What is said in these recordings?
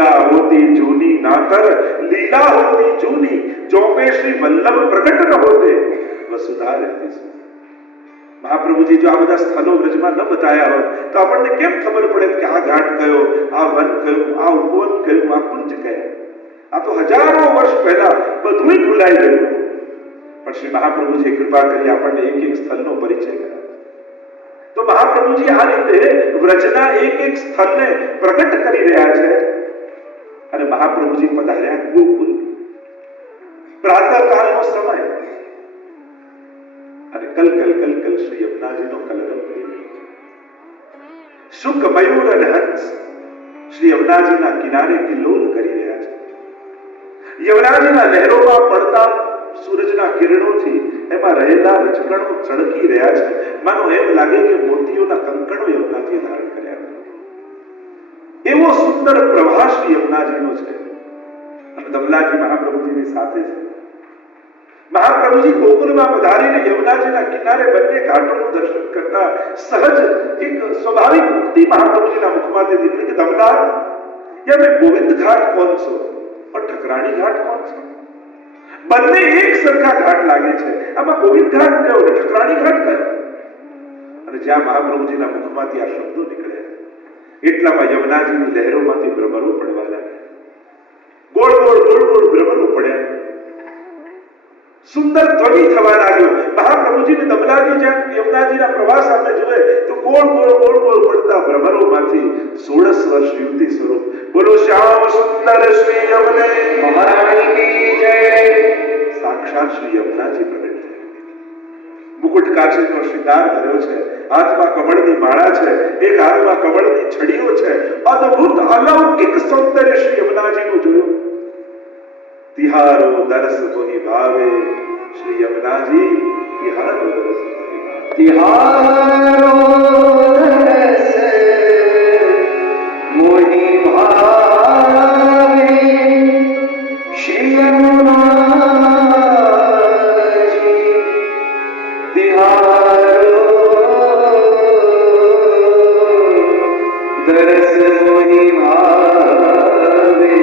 लीला होती जूनी नाकर, लीला होती जूनी जो पे श्री वल्लभ प्रकट न होते वसुधा रहती सो। મહાપ્રભુજી જો આ બધા સ્થળો વ્રજમાં ન બતાયા હોત તો આપણને કેમ ખબર પડે કે આ ઘાટ કયો, આ વન કયું, આ ઉપવન કયું, આ કુંજ કયા? આ તો હજારો વર્ષ પહેલા બધું ભૂલાઈ ગયું. પણ શ્રી મહાપ્રભુજીએ કૃપા કરી આપણને એક એક સ્થળનો પરિચય કરાવ્યો. તો મહાપ્રભુજી આ રીતે વ્રજના એક એક સ્થળને પ્રગટ કરી રહ્યા છે. અને મહાપ્રભુજી પધાર્યા ગોકુલ. પ્રાતઃકાળનો સમય અને કલકલ કલકલ શ્રી યમુનાજીનો કલરવ કરી રહ્યો છે. શુક મયુર અને હંસ શ્રી યમુનાજીના કિનારે કિલ્લોલ કરી રહ્યા છે. યમુનાજીના લહેરોમાં પડતા સૂરજના કિરણોથી એમાં રહેલા રજકણો ચળકી રહ્યા છે. માનો એમ લાગે કે મોતીઓના કંકણો યમુનાજીએ ધારણ કર્યા. એવો સુંદર પ્રવાહ શ્રી યમુનાજીનો છે. અને દમલાજી મહાપ્રભુજીની સાથે છે. મહાપ્રભુજી ગોકુલમાં પધારીને યમુનાજીના કિનારે બંને ઘાટોનું દર્શન કરતા સહજ એક સ્વાભાવિક મુક્તિ મહાપ્રભુજીના મુખમાંથી નીકળી કે દમલા, યા મેં ગોવિંદ ઘાટ કોણ છો और ઠકરાણી ઘાટ કોણ છો? બંને એક સરખા ઘાટ લાગે છે. આમાં ગોવિંદ ઘાટ કયો અને ઠકરાણી ઘાટ કયો? અને જ્યાં મહાપ્રભુજીના મુખમાંથી આ શબ્દો નીકળ્યા એટલામાં યમુનાજીની લહેરોમાંથી ભ્રમરો પડવા લાગ્યા. ગોળ ગોળ ગોળ ગોળ ભ્રમરો પડ્યા. સુંદર ધ્વનિ થવા લાગ્યો. મહાપ્રભુજીને દમલાજી જેમ યમુનાજીના પ્રવાસ આપણે જોઈએ તો ગોળ ગોળ ગોળ ગોળ પડતા ભ્રમરોમાંથી 16 વર્ષ યુવતી સ્વરૂપ બોલો શ્યામ સુંદર શ્રી યમુને મહારાણી की जय સાક્ષાત શ્રી યમુનાજી પ્રગટ થયા. મુકુટ કાચીનો શૃંગાર કર્યો છે. હાથમાં કમળની માળા છે. એક હાથમાં કમળની છડીઓ છે. અદ્ભુત અલૌકિક સૌંદર્ય શ્રી યમુનાજીનું જોયું. तिहारो दरस मोहि भावे श्री यमुनाजी तिहारो दरस मोहि भावे. तिहारो दरस मोहि भावे श्री यमुनाजी तिहारो दरस मोहि भावे.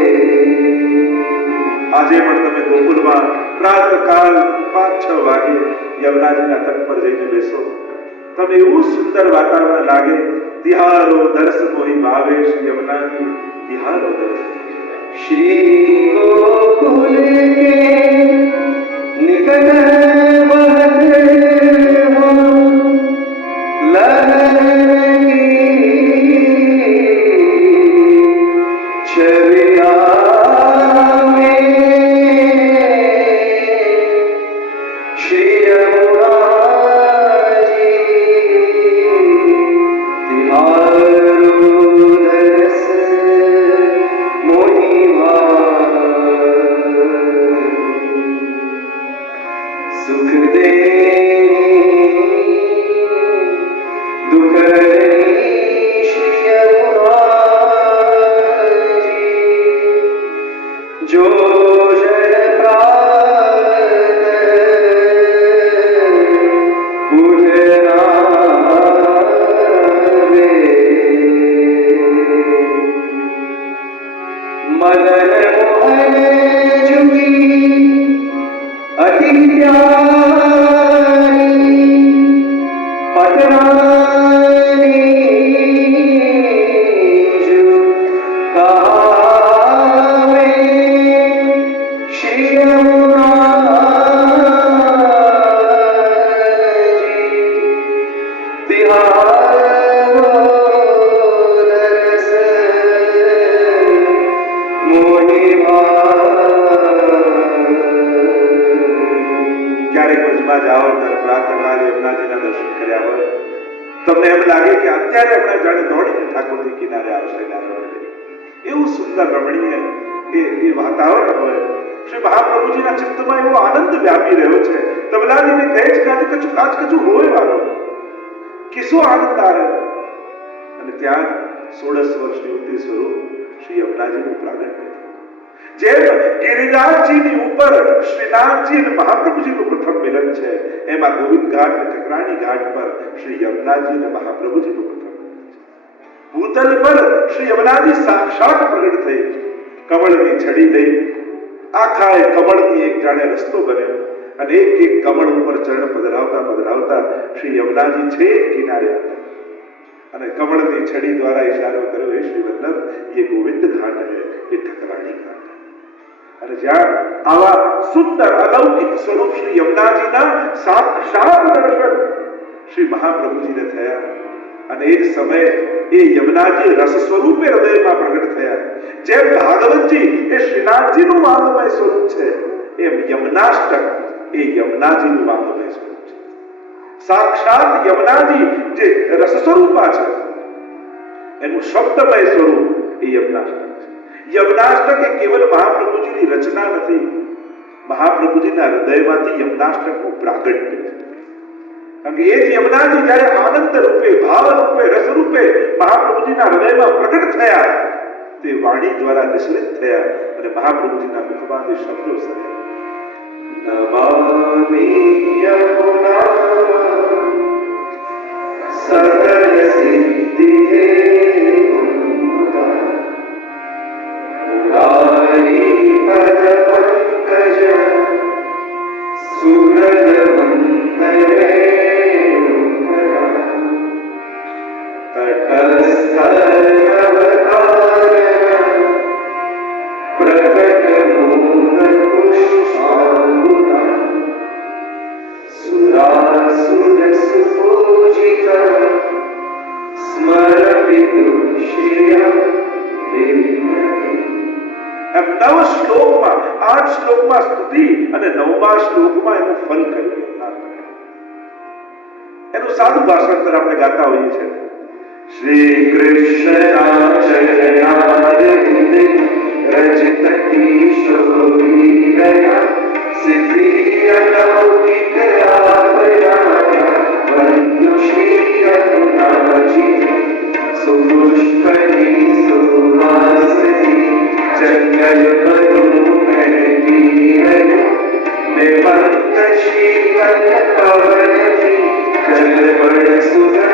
આજે પણ તમે ગોકુલમાં પ્રાતઃકાલ 5-6 વાગે યમુનાજીના તટ પર જઈને બેસો. તમને એવું સુંદર વાતાવરણ લાગે. તિહારો દર્શ મોહિ ભાવે શ્રી યમુનાજી તિહારો દર્શ શ્રી ગોકુલ કે નિકટ બહતે હો લહર की छविया ભૂતલ પર શ્રી યમુનાજી સાક્ષાત પ્રગટ થઈ, કમળની છડી લઈ આખા એ કમળથી એક જાણે રસ્તો બન્યો અને એક એક કમળ ઉપર ચરણ પધરાવતા પધરાવતા શ્રી યમુનાજી છે કિનારે આવ્યા અને કમળની છડી દ્વારા ઇશારો કર્યો, હે શ્રી વલ્લભ, ये गोविंद घाट है, ये ठकरानी घाट है। અને જ્યાં આવા સુંદર અલૌકિક સ્વરૂપ શ્રી યમુનાજીના સાક્ષાત દર્શન શ્રી મહાપ્રભુજીને થયા અને એ જ સમયે એ યમુનાજી રસ સ્વરૂપે હૃદયમાં પ્રગટ થયા। જેમ ભાગવતજી એ શ્રીનાથજીનું વાંગમય સ્વરૂપ છે, એમ યમુનાષ્ટક એ યમુનાજીનું વાંગમય સ્વરૂપ છે। સાક્ષાત યમુનાજી જે રસ સ્વરૂપા છે એનું શબ્દમય સ્વરૂપ એ યમુનાષ્ટક છે। યમુનાષ્ટક એ કેવલ મહાપ્રભુજીની રચના નથી, મહાપ્રભુજીના હૃદયમાંથી યમુનાષ્ટકનું પ્રાગટ્ય છે। કારણ કે એ જ યમુનાજી જ્યારે આનંદ રૂપે, ભાવ રૂપે, રસ રૂપે મહાપ્રભુજીના હૃદયમાં પ્રગટ થયા, તે વાણી દ્વારા નિશ્ચિત થયા અને મહાપ્રભુજીના મુખમાંથી શબ્દો સર્યા, નમામિ યમુના સકલ સિદ્ધિ સાદું ભાષાંતર આપણે ગાતા હોઈએ છીએ, શ્રી કૃષ્ણ રજત કિશોરી ગયા સિદ્ધિ અલૌકિક વંદુ શ્રી યમુનાજી સુપુષ્કરી સુવાસી જંગલ શ્રી કલ્પવતી જલ બળ સુધ